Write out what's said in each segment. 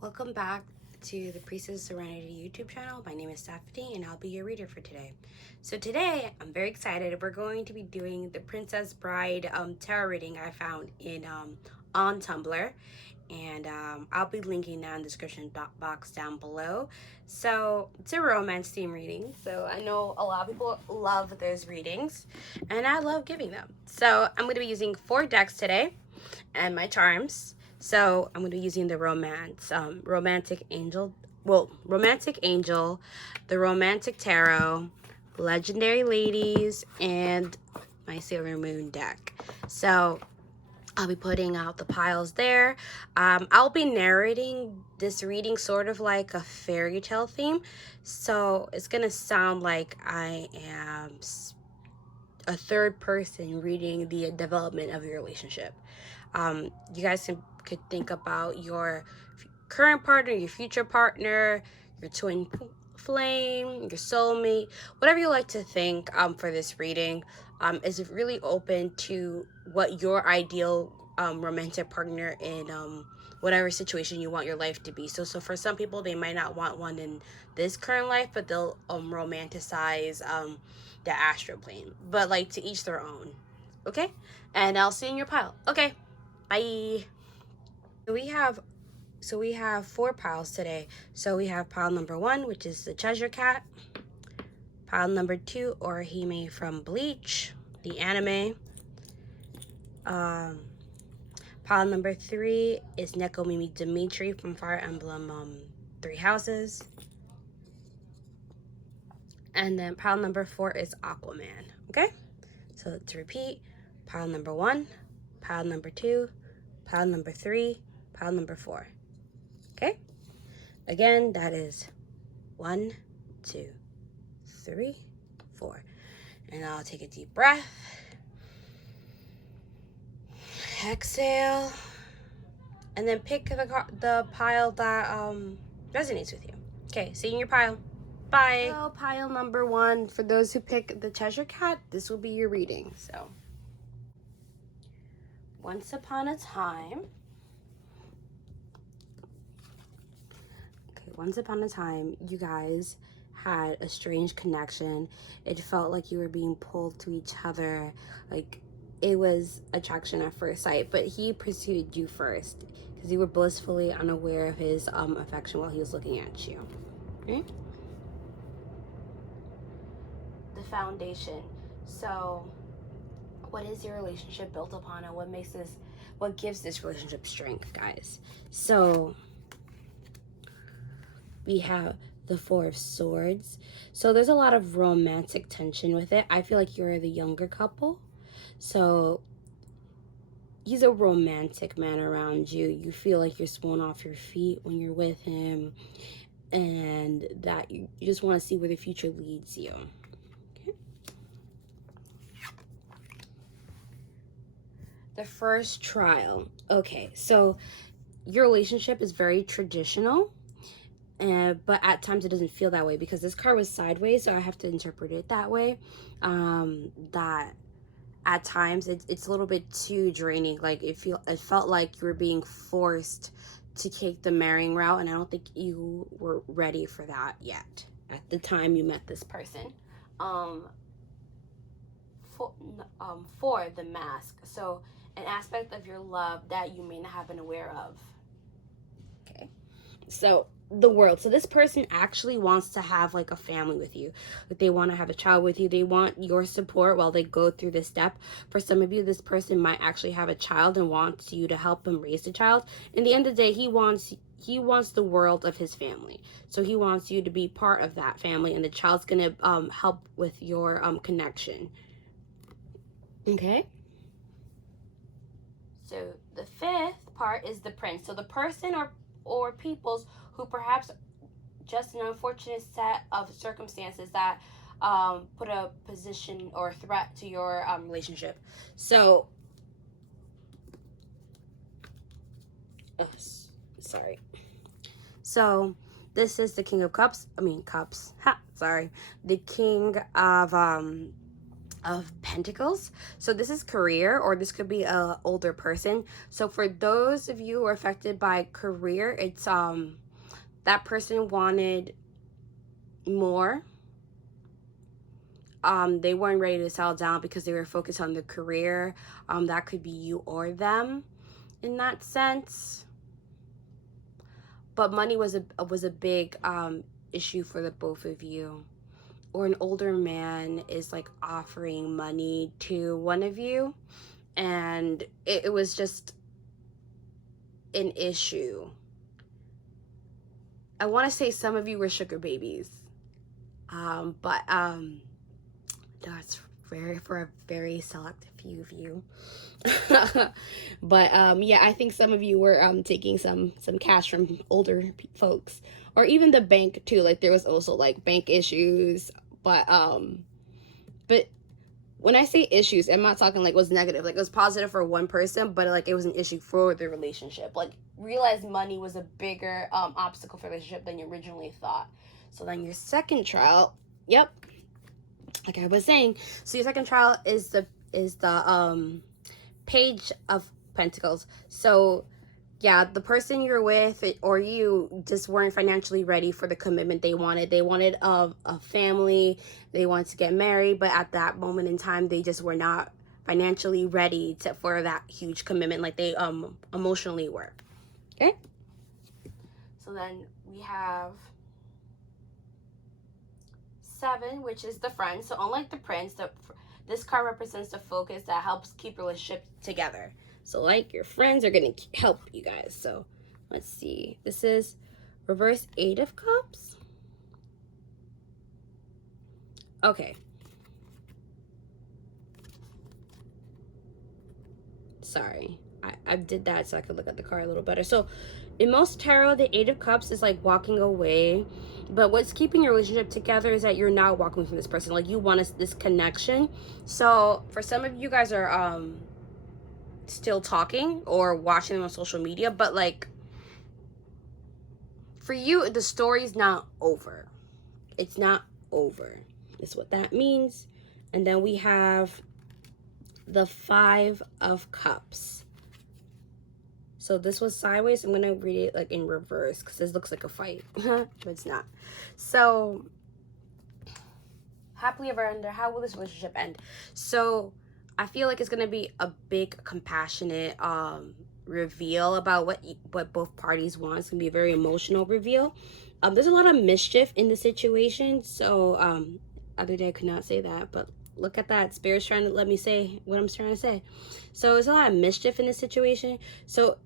Welcome back to the Priestess Serenity YouTube channel. My name is Stephanie and I'll be your reader for today. So today, I'm very excited. We're going to be doing the Princess Bride tarot reading I found in on Tumblr. And I'll be linking that in the description box down below. So it's a romance theme reading. So I know a lot of people love those readings and I love giving them. So I'm going to be using 4 decks today and my charms. So I'm going to be using the romantic angel, the romantic tarot, legendary ladies, and my Sailor Moon deck. So I'll be putting out the piles there. I'll be narrating this reading sort of like a fairy tale theme. So it's going to sound like I am a third person reading the development of your relationship. You guys could think about your current partner, your future partner, your twin flame, your soulmate, whatever you like to think for this reading. Is really open to what your ideal romantic partner in whatever situation you want your life to be. So for some people, they might not want one in this current life, but they'll romanticize the astral plane. But like to each their own. Okay? And I'll see you in your pile. Okay. Bye. We have 4 piles today. So we have pile number 1, which is the Cheshire Cat. Pile number 2, Orihime from Bleach, the anime. Pile number 3 is Nekomimi Dimitri from Fire Emblem 3 Houses. And then pile number 4 is Aquaman. Okay? So to repeat, pile number 1, pile number 2, pile number 3, pile number 4. Okay? Again, that is 1, 2, 3, 4. And I'll take a deep breath. Exhale. And then pick the pile that resonates with you. Okay, see you in your pile. Bye. So pile number 1, for those who pick the Cheshire Cat, this will be your reading. So, once upon a time, you guys had a strange connection. It felt like you were being pulled to each other. Like, it was attraction at first sight, but he pursued you first because you were blissfully unaware of his affection while he was looking at you. Okay? The foundation. So what is your relationship built upon, and what gives this relationship strength, guys? So we have the 4 of Swords. So there's a lot of romantic tension with it. I feel like you're the younger couple. So he's a romantic man around you. You feel like you're swollen off your feet when you're with him, and that you just want to see where the future leads you. Okay. The first trial. Okay, so your relationship is very traditional, but at times it doesn't feel that way because this card was sideways, so I have to interpret it that way. That at times it's a little bit too draining. Like it felt like you were being forced to take the marrying route, and I don't think you were ready for that yet at the time you met this person. For the Mask. So an aspect of your love that you may not have been aware of. Okay. So the world. So this person actually wants to have like a family with you. Like they want to have a child with you. They want your support while they go through this step. For some of you, this person might actually have a child and wants you to help him raise the child. In the end of the day, he wants the world of his family. So he wants you to be part of that family, and the child's gonna help with your connection. Okay. So the 5th part is the Prince. So the person or peoples who perhaps just an unfortunate set of circumstances that put a position or threat to your relationship. So, sorry. So this is the King of Cups. Cups. Ha, sorry. The King of of Pentacles. So this is career, or this could be a older person. So for those of you who are affected by career, it's that person wanted more. They weren't ready to settle down because they were focused on their career. That could be you or them in that sense. But money was a big issue for the both of you. Or an older man is like offering money to one of you, and it was just an issue. I want to say some of you were sugar babies, but that's for a very select few of you. But yeah, I think some of you were taking some cash from older folks, or even the bank too. Like there was also like bank issues, but when I say issues, I'm not talking like it was negative. Like it was positive for one person, but like it was an issue for the relationship. Like realize money was a bigger obstacle for the relationship than you originally thought. So then your second trial, yep, like I was saying, so your second trial is the Page of Pentacles. So yeah, the person you're with or you just weren't financially ready for the commitment they wanted. They wanted a family, they wanted to get married, but at that moment in time, they just were not financially ready for that huge commitment like they emotionally were. Okay? So then we have 7, which is the friend. So unlike the prince, this card represents the focus that helps keep relationship together. So like your friends are going to help you guys. So let's see. This is reverse 8 of Cups. Okay. Sorry. I did that so I could look at the card a little better. So in most tarot, the 8 of Cups is like walking away. But what's keeping your relationship together is that you're not walking from this person. Like you want this connection. So for some of you guys are still talking or watching them on social media, but like for you, the story's not over. It's not over. That's what that means. And then we have the 5 of Cups. So this was sideways. I'm going to read it like in reverse because this looks like a fight, but it's not. So happily ever after, how will this relationship end? So I feel like it's going to be a big compassionate reveal about what both parties want. It's going to be a very emotional reveal. There's a lot of mischief in the situation. So other day I could not say that, but look at that. Spirit's trying to let me say what I'm trying to say. So there's a lot of mischief in this situation. So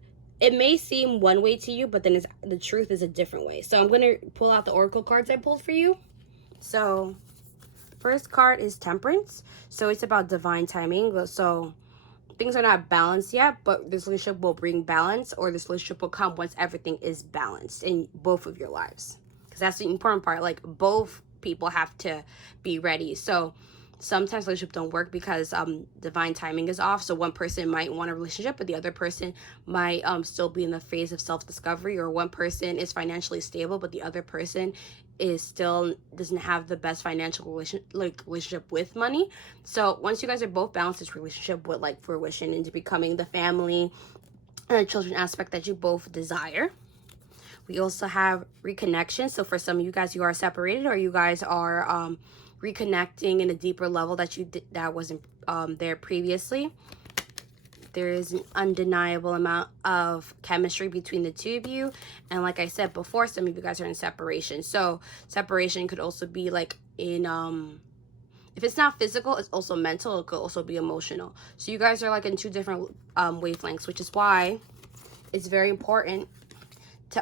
it may seem one way to you, but then the truth is a different way. So I'm going to pull out the oracle cards I pulled for you. So first card is Temperance. So it's about divine timing. So things are not balanced yet, but this relationship will bring balance, or this relationship will come once everything is balanced in both of your lives. Because that's the important part. Like both people have to be ready. So sometimes relationships don't work because divine timing is off. So one person might want a relationship, but the other person might still be in the phase of self-discovery, or one person is financially stable, but the other person is still doesn't have the best financial relationship with money. So once you guys are both balanced, this relationship would like fruition into becoming the family and the children aspect that you both desire. We also have reconnection. So for some of you guys, you are separated, or you guys are reconnecting in a deeper level that wasn't there previously. There is an undeniable amount of chemistry between the two of you. And like I said before, some of you guys are in separation. So separation could also be like in, if it's not physical, it's also mental. It could also be emotional. So you guys are like in 2 different wavelengths, which is why it's very important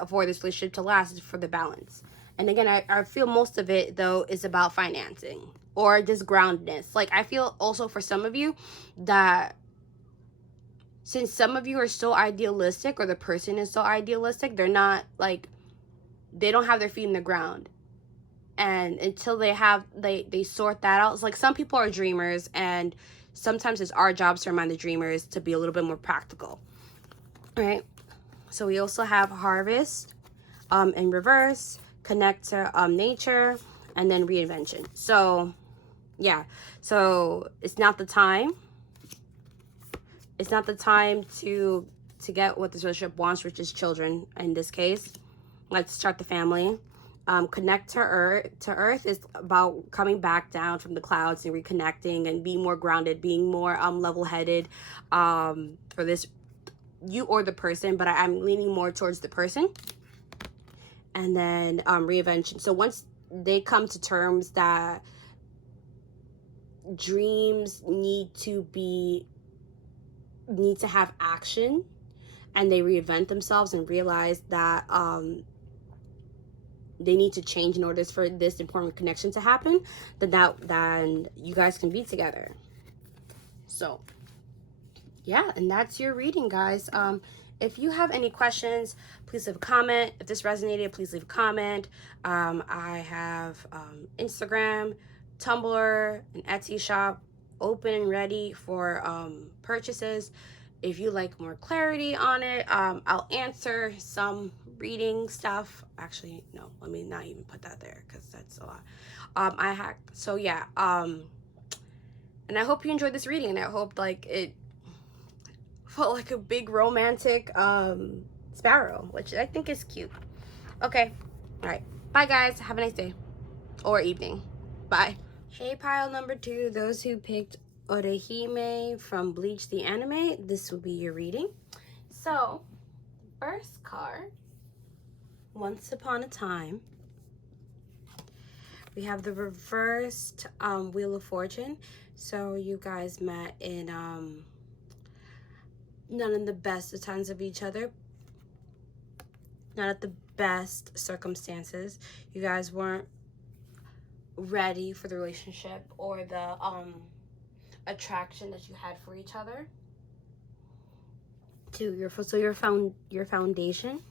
for this relationship to last, for the balance. And again, I feel most of it, though, is about financing or just groundedness. Like, I feel also for some of you that since some of you are so idealistic, or the person is so idealistic, they're not, like, they don't have their feet in the ground. And until they sort that out. It's like some people are dreamers, and sometimes it's our jobs to remind the dreamers to be a little bit more practical. All right. So we also have Harvest in reverse, connect to nature, and then reinvention. So Yeah, so it's not the time. It's not the time to get what this relationship wants, which is children in this case. Let's start the family. Connect to earth. To earth is about coming back down from the clouds and reconnecting and being more grounded, being more level-headed for this, you or the person, but I'm leaning more towards the person. And then reinvention. So once they come to terms that dreams need to have action, and they reinvent themselves and realize that they need to change in order for this important connection to happen, then you guys can be together. So yeah, and that's your reading, guys. If you have any questions, please leave a comment. If this resonated, please leave a comment. I have Instagram, Tumblr, an Etsy shop open and ready for purchases. If you like more clarity on it, I'll answer some reading stuff. Actually, no, let me not even put that there because that's a lot. So yeah, and I hope you enjoyed this reading, and I hope like it felt like a big romantic sparrow, which I think is cute. Okay, all right, bye guys, have a nice day or evening. Bye. Hey, pile number 2, those who picked Orihime from Bleach the anime, this will be your reading. So first card, once upon a time. We have the reversed Wheel of Fortune. So you guys met in not in the best of times of each other, not at the best circumstances. You guys weren't ready for the relationship or the attraction that you had for each other. So your foundation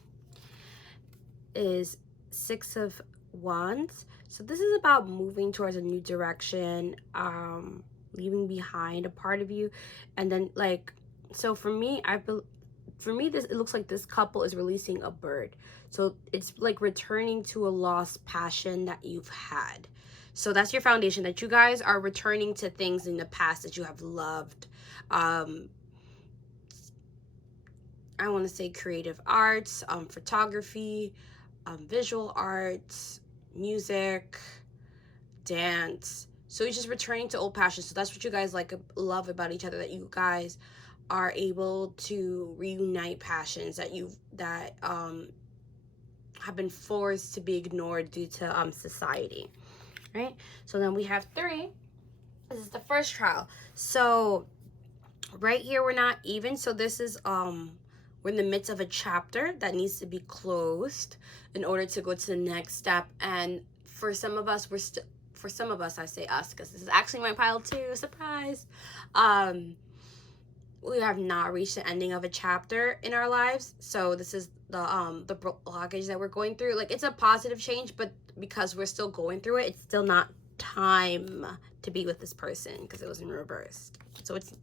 is 6 of Wands. So this is about moving towards a new direction, leaving behind a part of you, and then like, so for me, it looks like this couple is releasing a bird. So it's like returning to a lost passion that you've had. So that's your foundation, that you guys are returning to things in the past that you have loved. I want to say creative arts, photography, visual arts, music, dance. So you're just returning to old passions. So that's what you guys love about each other, that you guys are able to reunite passions that have been forced to be ignored due to society, right? So then we have 3. This is the first trial. So right here we're not even. So this is we're in the midst of a chapter that needs to be closed in order to go to the next step. And for some of us, I say us because this is actually my pile 2, surprise. We have not reached the ending of a chapter in our lives. So this is the blockage that we're going through. Like, it's a positive change, but because we're still going through it, it's still not time to be with this person because it was in reverse. So it's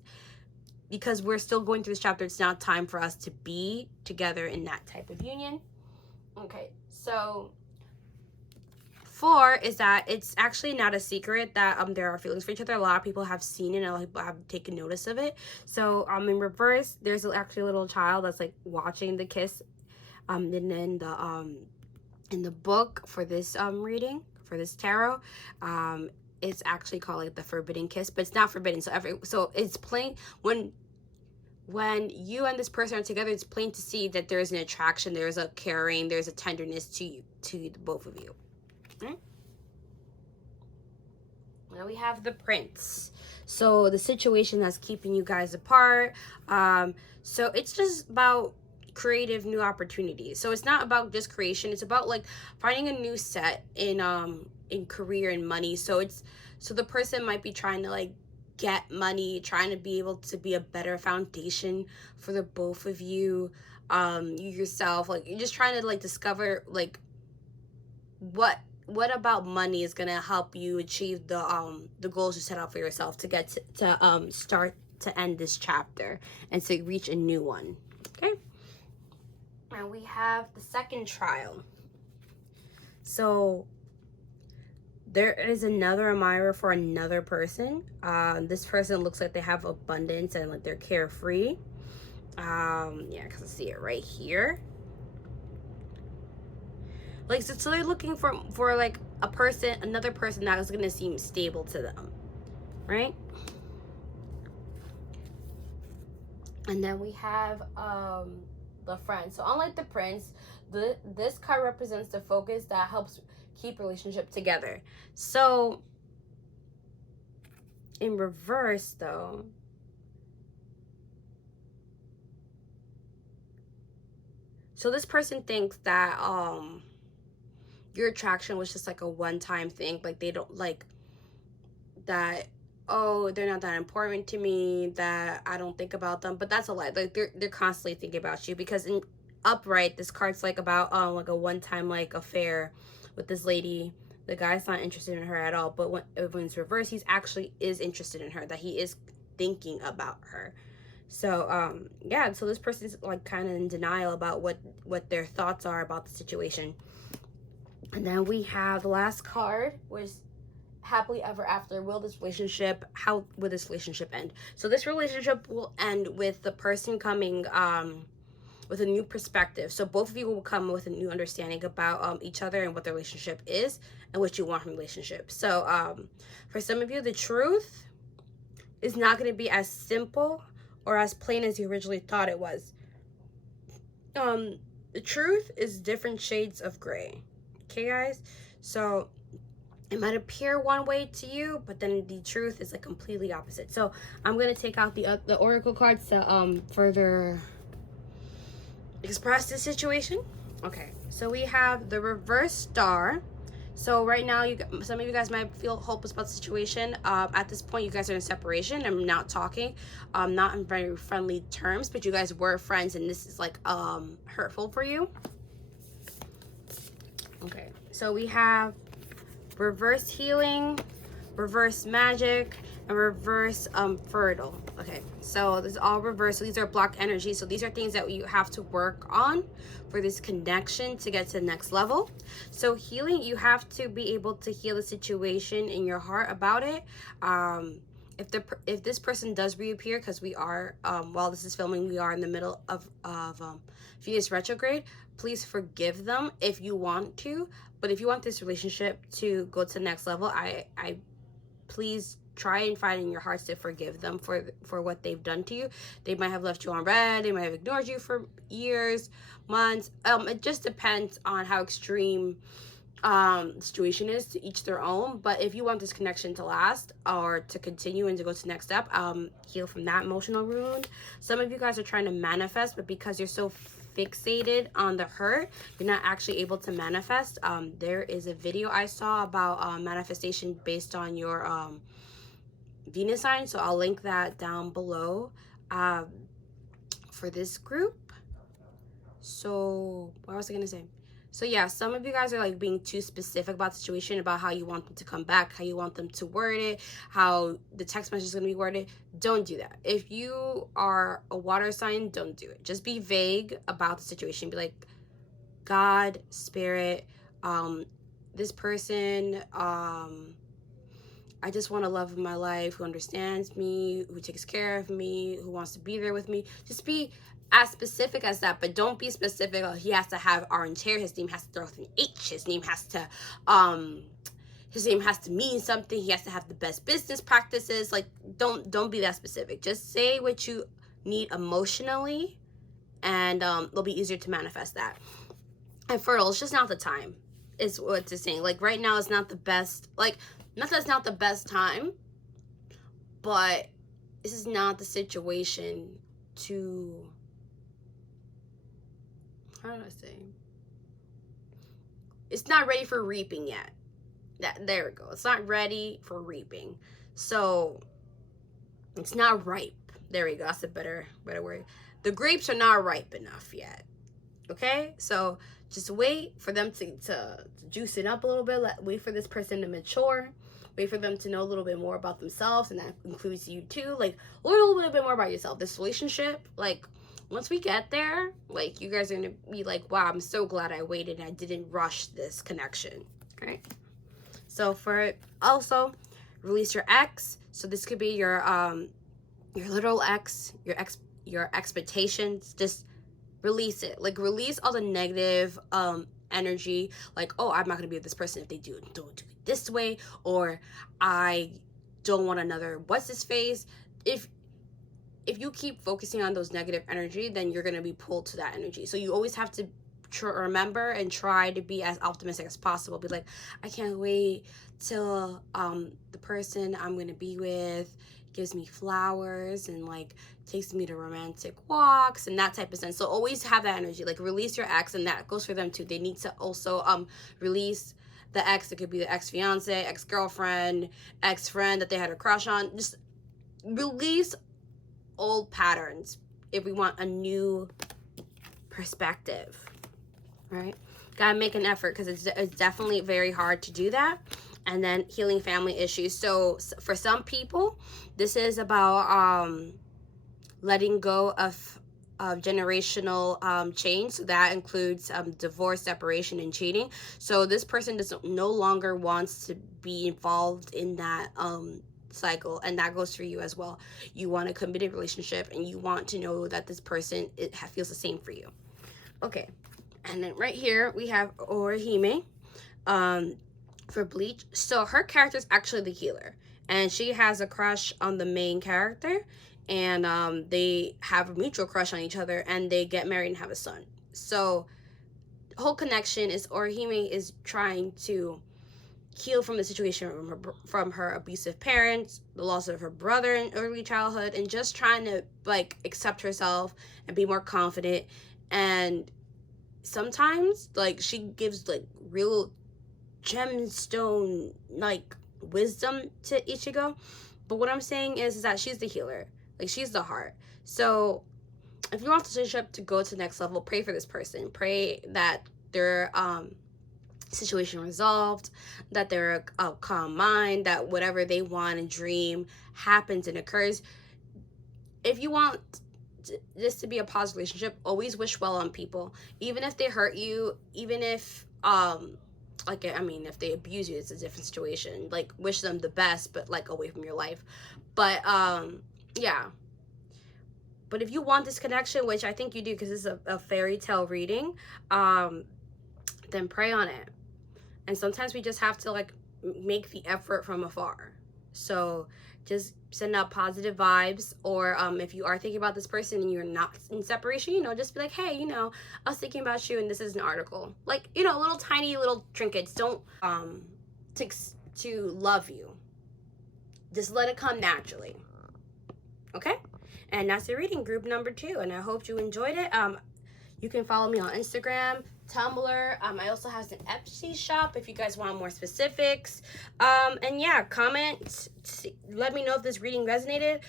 because we're still going through this chapter, it's not time for us to be together in that type of union. Okay, so 4 is that it's actually not a secret that there are feelings for each other. A lot of people have seen it, and a lot of people have taken notice of it. So in reverse, there's actually a little child that's like watching the kiss. And then in the book for this reading, for this tarot, it's actually called like the forbidden kiss, but it's not forbidden. So it's plain when you and this person are together, it's plain to see that there's an attraction, there's a caring, there's a tenderness to the both of you. Okay. Now we have the Prince. So the situation that's keeping you guys apart. So it's just about creative new opportunities. So it's not about just creation, it's about like finding a new set in career and money. So the person might be trying to like get money, trying to be able to be a better foundation for the both of you. You yourself, like, you're just trying to like discover like what about money is gonna help you achieve the goals you set out for yourself to get to start to end this chapter and to reach a new one. Okay. And we have the second trial. So There is another admirer for another person. This person looks like they have abundance and like they're carefree. Yeah, because I see it right here. Like, so they're looking for like a person, another person that is gonna seem stable to them, right? And then we have the friend. So unlike the prince, this card represents the focus that helps keep relationship together. So in reverse though, so this person thinks that your attraction was just like a one-time thing, like they don't like that, oh, they're not that important to me, that I don't think about them. But that's a lie. Like they're constantly thinking about you, because in upright, this card's like about like a one-time like affair with this lady. The guy's not interested in her at all, but when it's reversed, he's actually is interested in her, that he is thinking about her. So yeah, so this person's like kind of in denial about what their thoughts are about the situation. And then we have the last card, which happily ever after. How will this relationship end? So this relationship will end with the person coming with a new perspective. So both of you will come with a new understanding about each other and what the relationship is and what you want from the relationship. So for some of you, the truth is not going to be as simple or as plain as you originally thought it was. The truth is different shades of gray. Okay, guys? So it might appear one way to you, but then the truth is like completely opposite. So I'm gonna take out the oracle cards to further express the situation. Okay, so we have the reverse star. So right now, some of you guys might feel hopeless about the situation. At this point, you guys are in separation. I'm not talking, not in very friendly terms, but you guys were friends, and this is like hurtful for you. Okay, so we have reverse healing, reverse magic, and reverse fertile. Okay, so this is all reverse. So these are blocked energies. So these are things that you have to work on for this connection to get to the next level. So healing, you have to be able to heal the situation in your heart about it. If this person does reappear, because we are while this is filming, we are in the middle of Venus retrograde, please forgive them if you want to. But if you want this relationship to go to the next level, I please try and find in your hearts to forgive them for what they've done to you. They might have left you on red. They might have ignored you for years, months. It just depends on how extreme the situation is, to each their own. But if you want this connection to last or to continue and to go to the next step, heal from that emotional wound. Some of you guys are trying to manifest, but because you're so fixated on the hurt, you're not actually able to manifest. There is a video I saw about manifestation based on your Venus sign, so I'll link that down below for this group. So what was I gonna say? So yeah, some of you guys are like being too specific about the situation, about how you want them to come back, how you want them to word it, how the text message is going to be worded. Don't do that. If you are a water sign, don't do it. Just be vague about the situation. Be like, God, spirit, this person, I just want a love of my life who understands me, who takes care of me, who wants to be there with me. Just be as specific as that, but don't be specific. Oh, he has to have orange hair. His name has to start with an H. His name has to mean something. He has to have the best business practices. Like, don't be that specific. Just say what you need emotionally, and it'll be easier to manifest that. And fertile, it's just not the time. Is what it's saying. Like right now is not the best. Like, not that it's not the best time, but this is not the situation to, how do I say? It's not ready for reaping yet. There we go. It's not ready for reaping. So it's not ripe. There we go. That's a better word. The grapes are not ripe enough yet. Okay? So just wait for them to juice it up a little bit. Wait for this person to mature. Wait for them to know a little bit more about themselves, and that includes you too. Like, learn a little bit more about yourself. This relationship, like, once we get there, like, you guys are gonna be like, wow, I'm so glad I waited and I didn't rush this connection. Right? So for also release your ex. So this could be your literal ex, your expectations. Just release it. Like release all the negative energy, like, oh, I'm not gonna be with this person if they don't do it this way, or I don't want another what's his face. If you keep focusing on those negative energy, then you're gonna be pulled to that energy. So you always have to remember and try to be as optimistic as possible. Be like, I can't wait till the person I'm gonna be with gives me flowers and like takes me to romantic walks and that type of sense. So always have that energy. Like release your ex, and that goes for them too. They need to also release the ex. It could be the ex-fiance, ex-girlfriend, ex-friend that they had a crush on. Just release old patterns if we want a new perspective, right? Gotta make an effort, because it's definitely very hard to do that. And then healing family issues. So for some people, this is about letting go of generational change. So that includes divorce, separation, and cheating. So this person no longer wants to be involved in that cycle, and that goes for you as well. You want a committed relationship, and you want to know that this person feels the same for you. Okay, and then right here we have Orihime for Bleach. So her character is actually the healer, and she has a crush on the main character, and they have a mutual crush on each other, and they get married and have a son. So the whole connection is Orihime is trying to heal from the situation from her abusive parents, the loss of her brother in early childhood, and just trying to like accept herself and be more confident. And sometimes like she gives like real gemstone like wisdom to Ichigo, but what I'm saying is that she's the healer, like she's the heart. So if you want the relationship to go to the next level, pray for this person. Pray that their situation resolved, that they're a calm mind, that whatever they want and dream happens and occurs. If you want this to be a positive relationship, always wish well on people, even if they hurt you, even if like, I mean, if they abuse you, it's a different situation. Like, wish them the best, but like away from your life. But yeah. But if you want this connection, which I think you do, because it's a fairy tale reading, then pray on it. And sometimes we just have to like make the effort from afar. So just send out positive vibes. Or if you are thinking about this person and you're not in separation, you know, just be like, hey, you know, I was thinking about you and this is an article. Like, you know, little tiny little trinkets. Don't to love you. Just let it come naturally. Okay? And that's the reading, group number 2. And I hope you enjoyed it. You can follow me on Instagram, Tumblr. I also have an Etsy shop if you guys want more specifics. And yeah, comment. Let me know if this reading resonated.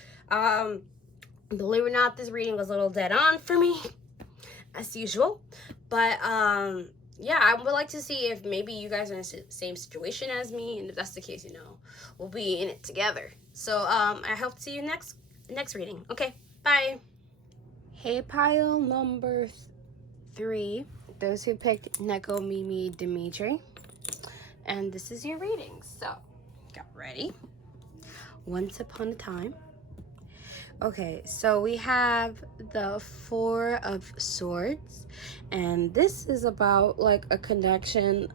Believe it or not, this reading was a little dead on for me, as usual. But yeah, I would like to see if maybe you guys are in the same situation as me. And if that's the case, you know, we'll be in it together. So I hope to see you next reading. Okay, bye. Hey, pile number 3, those who picked Neko, Mimi, Dimitri, and this is your reading. So get ready. Once upon a time. Okay, so we have the 4 of Swords, and this is about like a connection.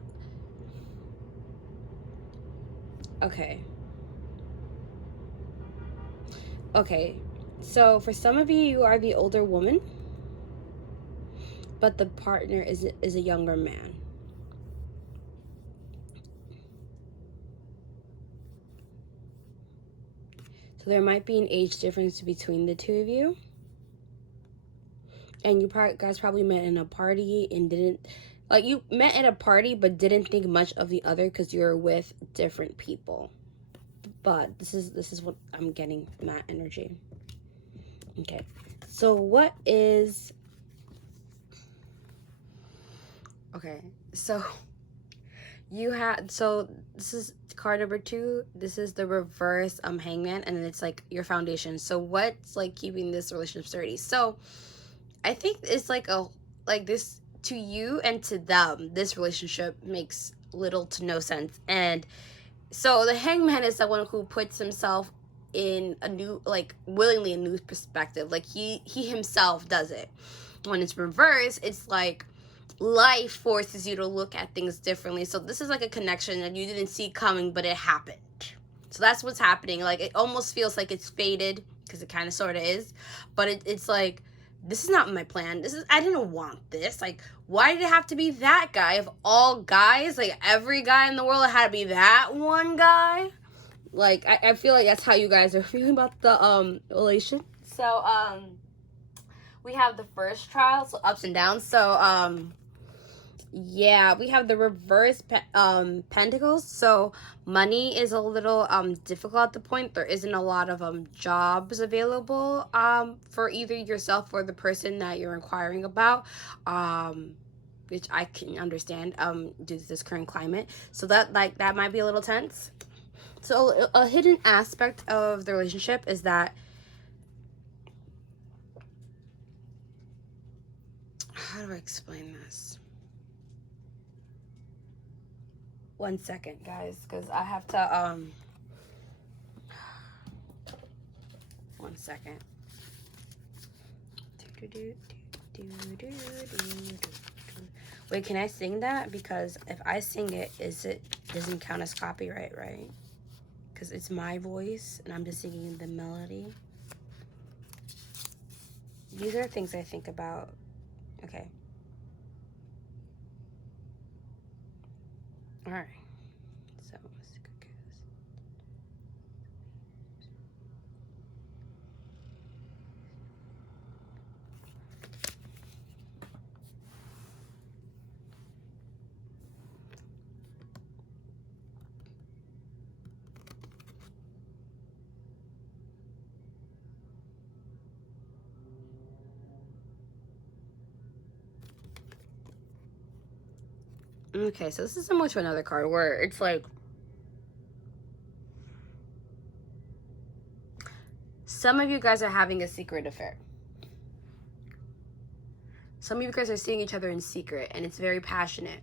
Okay, so for some of you, you are the older woman, but the partner is a younger man. So there might be an age difference between the two of you. And you guys probably met in a party and didn't, like, you met at a party but didn't think much of the other because you're with different people. But this is what I'm getting from that energy. Okay. So what is... Okay. So you had... So this is card number 2. This is the reverse hangman, and then it's like your foundation. So what's like keeping this relationship sturdy? So I think it's like this to you and to them. This relationship makes little to no sense, and So the hangman is someone who puts himself in a new, like, willingly a new perspective. Like, he himself does it. When it's reversed, it's like life forces you to look at things differently. So this is like a connection that you didn't see coming, but it happened. So that's what's happening. Like, it almost feels like it's fated, because it kind of sort of is, but it's like, this is not my plan. I didn't want this. Like, why did it have to be that guy of all guys? Like, every guy in the world had to be that one guy. Like, I feel like that's how you guys are feeling about the relation. So we have the first trial, so ups and downs. So yeah, we have the reverse pentacles. So money is a little difficult at the point. There isn't a lot of jobs available for either yourself or the person that you're inquiring about, which I can understand due to this current climate. So that might be a little tense. So a hidden aspect of the relationship is that, how do I explain this? One second, guys, because I have to, one second. Wait, can I sing that? Because if I sing it, it doesn't count as copyright, right? Because it's my voice, and I'm just singing the melody. These are things I think about. Okay. All right. So, okay, so this is similar to another card where it's like, some of you guys are having a secret affair. Some of you guys are seeing each other in secret, and it's very passionate.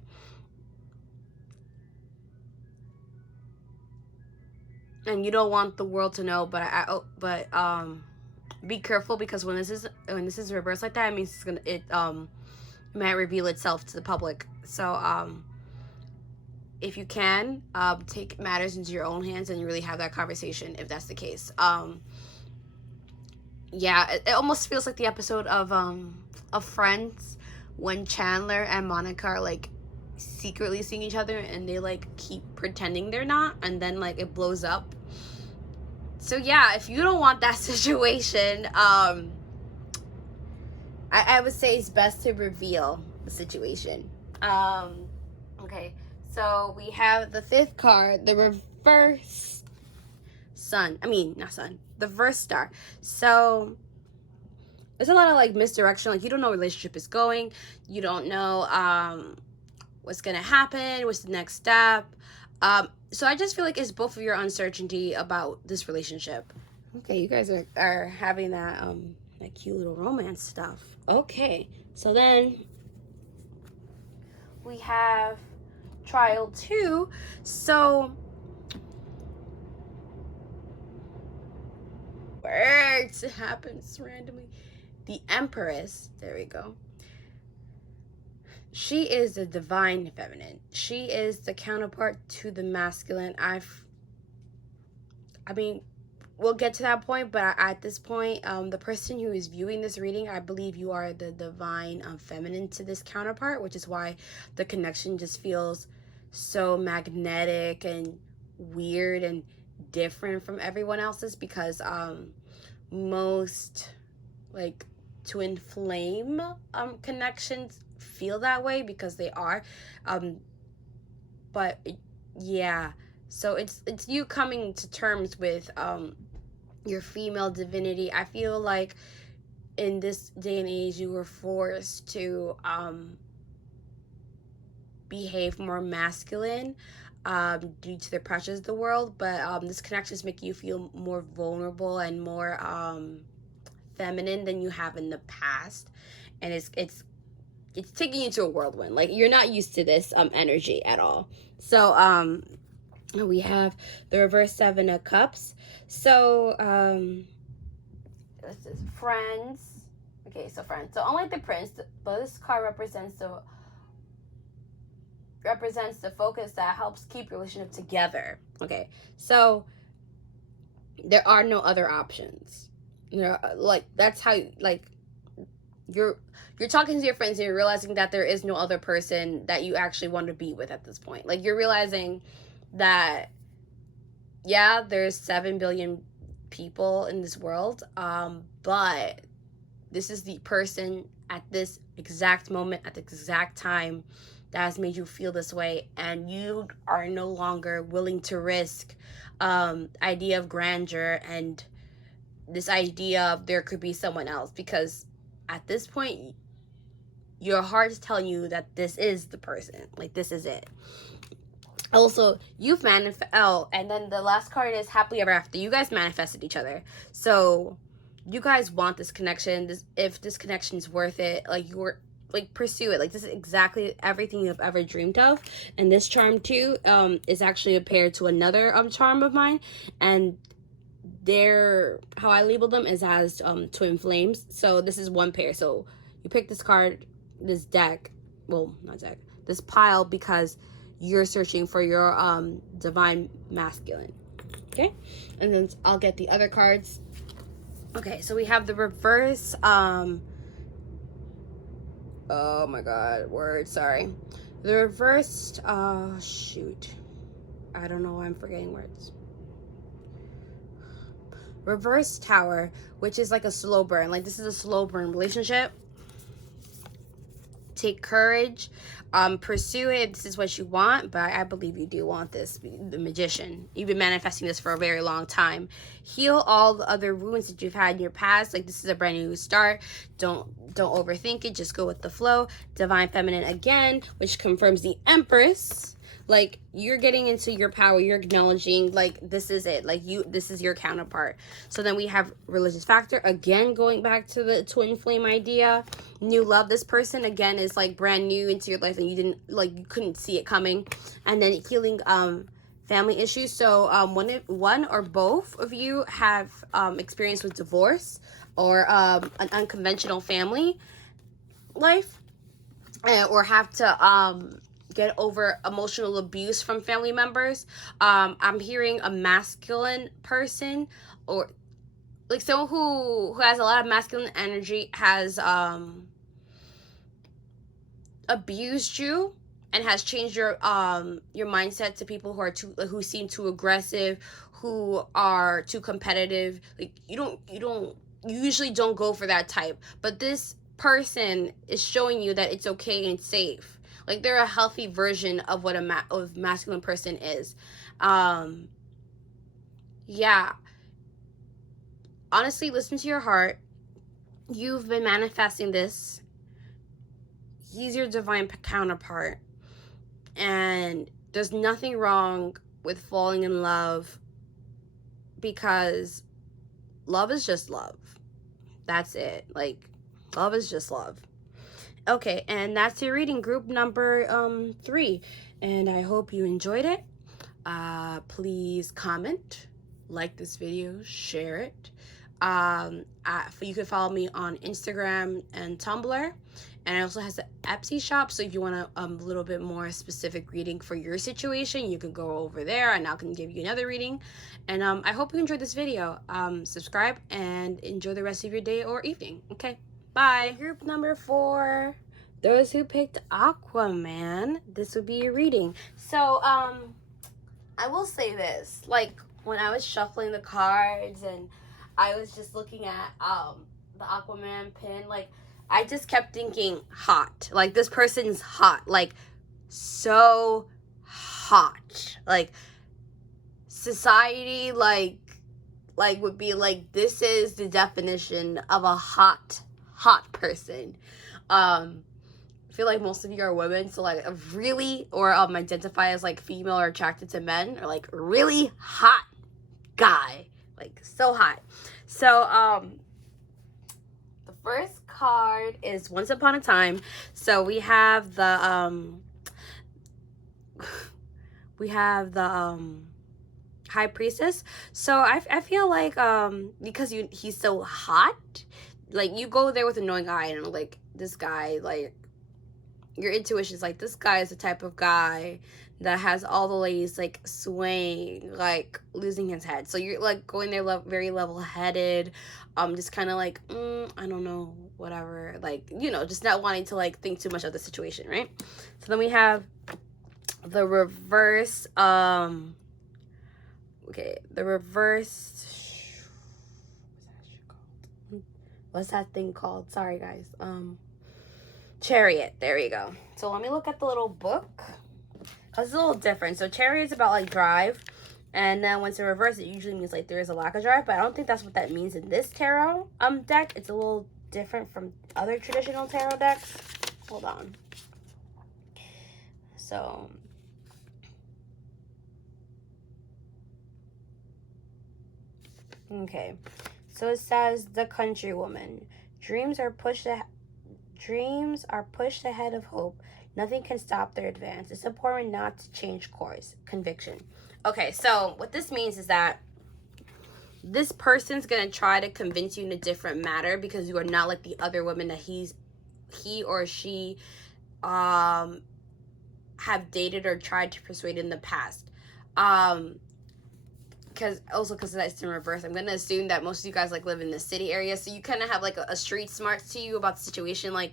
And you don't want the world to know, but be careful, because when this is reversed like that, it means it might reveal itself to the public. So if you can, take matters into your own hands and really have that conversation if that's the case. Yeah, it almost feels like the episode of Friends, when Chandler and Monica are like secretly seeing each other, and they like keep pretending they're not, and then like it blows up. So yeah, if you don't want that situation, I would say it's best to reveal the situation. Okay, so we have the fifth card, the reverse sun. I mean, not sun, the reverse star. So there's a lot of like misdirection. Like, you don't know where the relationship is going. You don't know what's gonna happen, what's the next step. So I just feel like it's both of your uncertainty about this relationship. Okay, you guys are having that cute little romance stuff. Okay, so then we have trial 2. So words, it happens randomly. The Empress, there we go. She is the divine feminine. She is the counterpart to the masculine. I mean, we'll get to that point, but at this point, the person who is viewing this reading, I believe you are the divine feminine to this counterpart, which is why the connection just feels so magnetic and weird and different from everyone else's, because most like twin flame connections feel that way, because they are, but yeah, so it's you coming to terms with your female divinity. I feel like in this day and age you were forced to behave more masculine due to the pressures of the world, but this connection is making you feel more vulnerable and more feminine than you have in the past, and it's taking you to a whirlwind. Like, you're not used to this energy at all. So We have the reverse Seven of Cups. So, this is friends. Okay, so friends. So unlike the prince, but this card represents the focus that helps keep your relationship together. Okay, so there are no other options. Like that's how you're talking to your friends and you're realizing that there is no other person that you actually want to be with at this point. Like you're realizing that yeah, there's 7 billion people in this world, but this is the person at this exact moment, at the exact time, that has made you feel this way, and you are no longer willing to risk idea of grandeur and this idea of there could be someone else, because at this point your heart is telling you that this is the person, like this is it. Also, you've and then the last card is happily ever after. You guys manifested each other, so you guys want this connection. If this connection is worth it, pursue it. Like this is exactly everything you've ever dreamed of. And this charm too is actually a pair to another charm of mine, and how I label them is as twin flames. So this is one pair. So you pick this card, this deck, well, not deck, this pile, because you're searching for your divine masculine. Okay, and then I'll get the other cards. Okay, so we have the reverse oh my god, sorry, the reversed shoot, I don't know why I'm forgetting words. Reverse Tower, which is like a slow burn. Like this is a slow burn relationship. Take courage, pursue it. This is what you want, but I believe you do want this. The Magician, you've been manifesting this for a very long time. Heal all the other wounds that you've had in your past. Like this is a brand new start. Don't overthink it, just go with the flow. Divine Feminine again, which confirms the Empress. Like you're getting into your power, you're acknowledging like this is it, like this is your counterpart. So then we have Religious Factor, again going back to the twin flame idea. New love, this person again is like brand new into your life and you couldn't see it coming. And then healing family issues. So one or both of you have experience with divorce or an unconventional family life, or have to get over emotional abuse from family members. I'm hearing a masculine person, or like someone who has a lot of masculine energy has abused you and has changed your mindset to people who seem too aggressive, who are too competitive. Like you usually don't go for that type, but this person is showing you that it's okay and safe. Like they're a healthy version of what a masculine person is. Yeah. Honestly, listen to your heart. You've been manifesting this. He's your divine counterpart. And there's nothing wrong with falling in love, because love is just love. That's it. Like, love is just love. Okay, and that's your reading, group number 3. And I hope you enjoyed it. Please comment, like this video, share it. You can follow me on Instagram and Tumblr. And it also has an Etsy shop, so if you want a little bit more specific reading for your situation, you can go over there and I can give you another reading. And I hope you enjoyed this video. Subscribe and enjoy the rest of your day or evening. Okay, bye. Group number 4, those who picked Aquaman, this would be your reading. So, I will say this, like, when I was shuffling the cards and I was just looking at the Aquaman pin, like, I just kept thinking hot. Like, this person's hot. Like, so hot. Like, society, like would be like, this is the definition of a hot person. I feel like most of you are women, so like really, or identify as like female or attracted to men, or like really hot guy, like so hot. So the first card is Once Upon a Time. So we have the we have the high priestess. So I feel like because he's so hot, like you go there with a knowing eye and like this guy, like your intuition is like this guy is the type of guy that has all the ladies like swaying, like losing his head. So you're like going there very level-headed, just kind of like I don't know, whatever, like, you know, just not wanting to like think too much of the situation, right? So then we have the reverse, okay, the reverse, what's that thing called? Sorry guys. Chariot, there you go. So let me look at the little book, because it's a little different. So chariot is about like drive, and then once in reverse it usually means like there is a lack of drive, but I don't think that's what that means in this tarot deck. It's a little different from other traditional tarot decks. Hold on. So okay, so it says the countrywoman, dreams are pushed ahead of hope. Nothing can stop their advance. It's important not to change course. Conviction. Okay, so what this means is that this person's gonna try to convince you in a different matter because you are not like the other women that he or she have dated or tried to persuade in the past. Because that's in reverse, I'm gonna assume that most of you guys like live in the city area, so you kind of have like a street smarts to you about the situation. Like,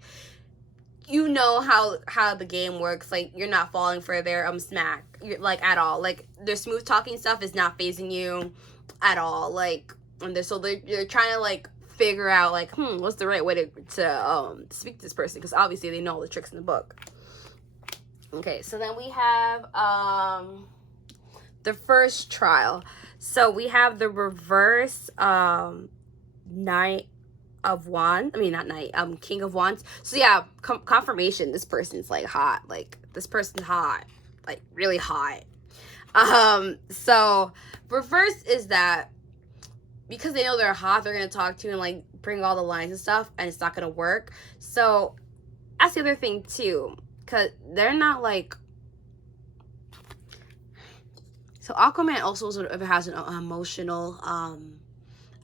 you know how the game works. Like, you're not falling for their smack, you're like at all. Like, their smooth talking stuff is not phasing you at all. Like, and they're trying to like figure out like what's the right way to speak to this person, because obviously they know all the tricks in the book. Okay, so then we have the first trial. So we have the reverse Knight of Wands. I mean, not Knight, King of Wands. So yeah, confirmation. This person's like hot. Like, this person's hot. Like, really hot. So reverse is that because they know they're hot, they're gonna talk to you and like bring all the lines and stuff, and it's not gonna work. So that's the other thing too, because they're not like. So Aquaman also sort of has an emotional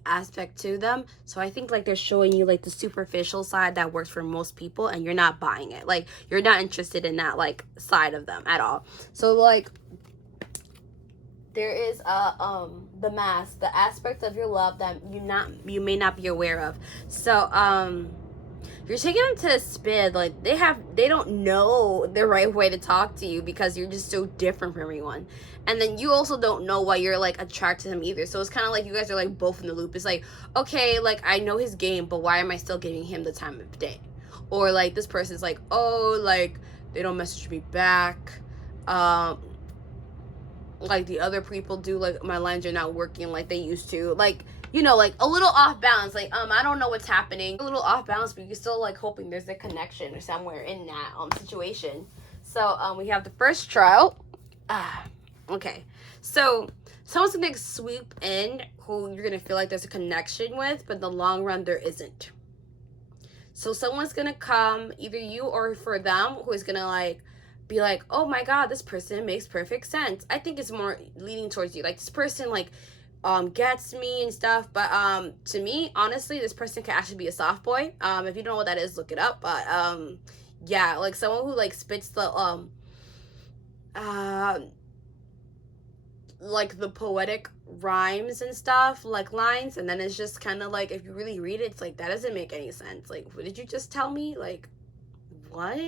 aspect to them. So I think like they're showing you like the superficial side that works for most people, and you're not buying it. Like, you're not interested in that like side of them at all. So like there is the mask, the aspect of your love that you may not be aware of. So you're taking them to a spin. Like, they don't know the right way to talk to you because you're just so different from everyone. And then you also don't know why you're like attracted to him either. So it's kind of like you guys are like both in the loop. It's like, okay, like I know his game, but why am I still giving him the time of day? Or like this person's like, oh, like they don't message me back. Like the other people do, like my lines are not working like they used to. Like, you know, like a little off balance. Like, I don't know what's happening. A little off balance, but you're still like hoping there's a connection or somewhere in that situation. So we have the first trial. Okay. So someone's gonna sweep in who you're gonna feel like there's a connection with, but in the long run there isn't. So someone's gonna come, either you or for them, who is gonna like be like, oh my god, this person makes perfect sense. I think it's more leaning towards you. Like, this person like gets me and stuff. But to me, honestly, this person can actually be a soft boy. If you don't know what that is, look it up. But yeah, like someone who like spits the like the poetic rhymes and stuff, like lines, and then it's just kind of like, if you really read it, it's like, that doesn't make any sense. Like, what did you just tell me? Like, what?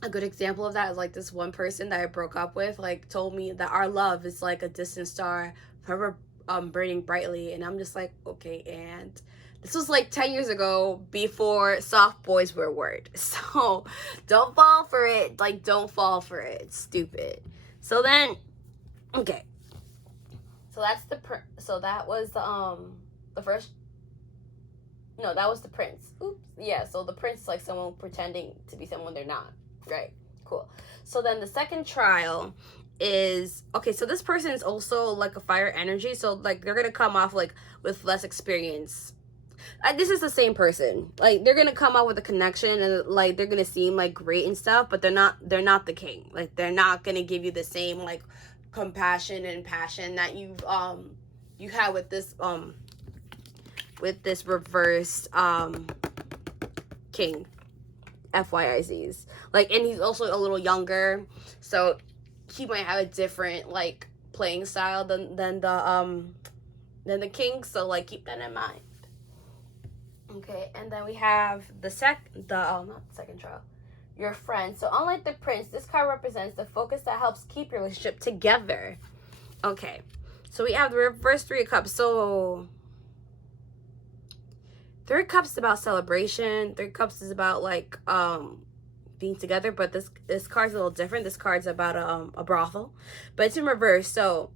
A good example of that is like this one person that I broke up with, like, told me that our love is like a distant star forever burning brightly, and I'm just like, okay. And this was like 10 years ago, before soft boys were a word. So don't fall for it. Like, don't fall for it. It's stupid. So then, okay, so that's so that was the first. No, that was the prince. Oops. Yeah, so the prince is like someone pretending to be someone they're not. Right. Cool. So then the second trial is, okay, so this person is also like a fire energy. So like they're going to come off like with less experience this is the same person. Like, they're gonna come out with a connection, and like they're gonna seem like great and stuff, but they're not the king. Like, they're not gonna give you the same like compassion and passion that you had with this reversed king. FYIZs. Like, and he's also a little younger, so he might have a different like playing style than the king, so like keep that in mind. Okay, and then we have not the second trial, your friend. So unlike the prince, this card represents the focus that helps keep your relationship together. Okay, so we have the reverse Three of Cups. So Three of Cups is about celebration. Three of Cups is about like being together, but this card's a little different. This card's about a brothel, but it's in reverse. So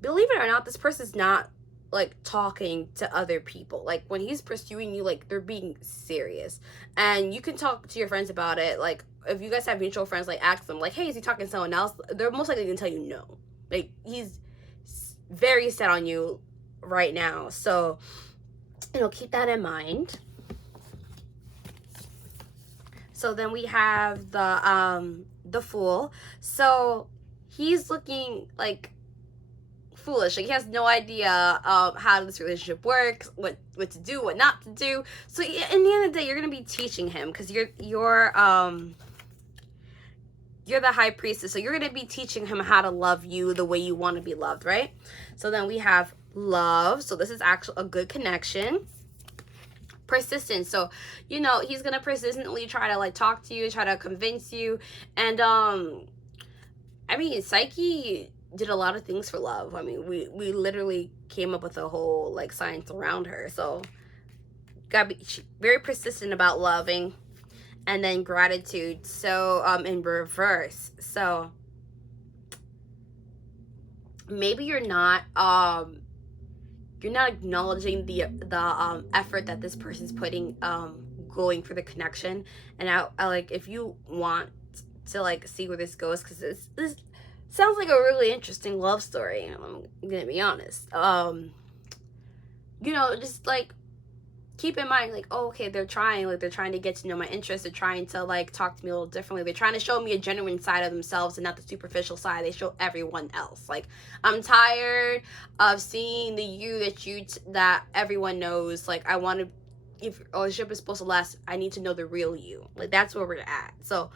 believe it or not, this person's not like talking to other people. Like, when he's pursuing you, like, they're being serious, and you can talk to your friends about it. Like, if you guys have mutual friends, like, ask them like, hey, is he talking to someone else? They're most likely gonna tell you no. Like, he's very set on you right now, so keep that in mind. So then we have the Fool. So he's looking like foolish. Like, he has no idea how this relationship works, what to do, what not to do. So in the end of the day, you're gonna be teaching him, because you're the high priestess, so you're gonna be teaching him how to love you the way you want to be loved, right? So then we have Love. So this is actually a good connection. Persistence. So he's gonna persistently try to like talk to you, try to convince you, and I mean, Psyche did a lot of things for Love. I mean, we literally came up with a whole like science around her. So gotta be very persistent about loving. And then Gratitude. So in reverse. So maybe you're not acknowledging the effort that this person's putting going for the connection. And I like, if you want to like see where this goes, because this sounds like a really interesting love story, I'm gonna be honest. Just like keep in mind, like, oh, okay, they're trying to get to know my interests. They're trying to like talk to me a little differently. They're trying to show me a genuine side of themselves and not the superficial side they show everyone else. Like, I'm tired of seeing the you that everyone knows. Like, I want to, if a relationship is supposed to last, I need to know the real you. Like, that's where we're at. So,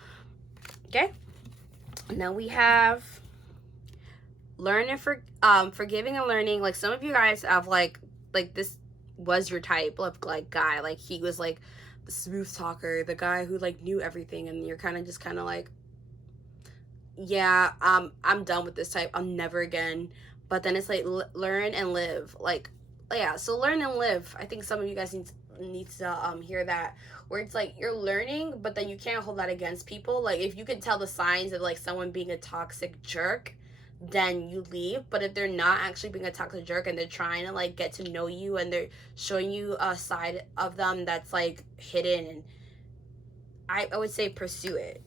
okay. Now we have forgiving and learning. Like, some of you guys have like this was your type of like guy. Like, he was like the smooth talker, the guy who like knew everything, and you're kind of like, yeah, I'm done with this type. I'm never again. But then it's like learn and live. Like, yeah, so learn and live. I think some of you guys need to hear that, where it's like you're learning, but then you can't hold that against people. Like, if you could tell the signs of like someone being a toxic jerk, then you leave. But if they're not actually being a toxic jerk and they're trying to like get to know you and they're showing you a side of them that's like hidden, and I would say pursue it.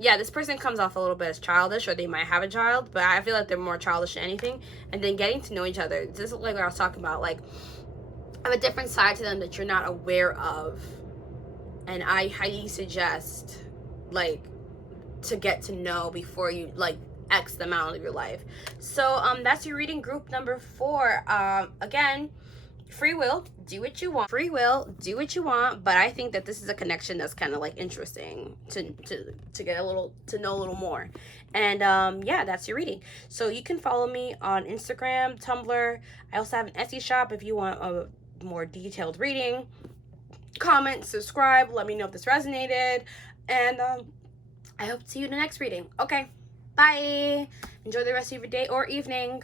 Yeah, this person comes off a little bit as childish, or they might have a child, but I feel like they're more childish than anything. And then getting to know each other. This is like what I was talking about. Like, I have a different side to them that you're not aware of, and I highly suggest like to get to know before you like X them out of your life. So that's your reading group number 4. Again, free will, do what you want. But I think that this is a connection that's kind of like interesting to get to know a little more. And yeah, that's your reading. So you can follow me on Instagram, Tumblr. I also have an Etsy shop if you want a more detailed reading. Comment, subscribe, let me know if this resonated, and I hope to see you in the next reading. Okay, bye. Enjoy the rest of your day or evening.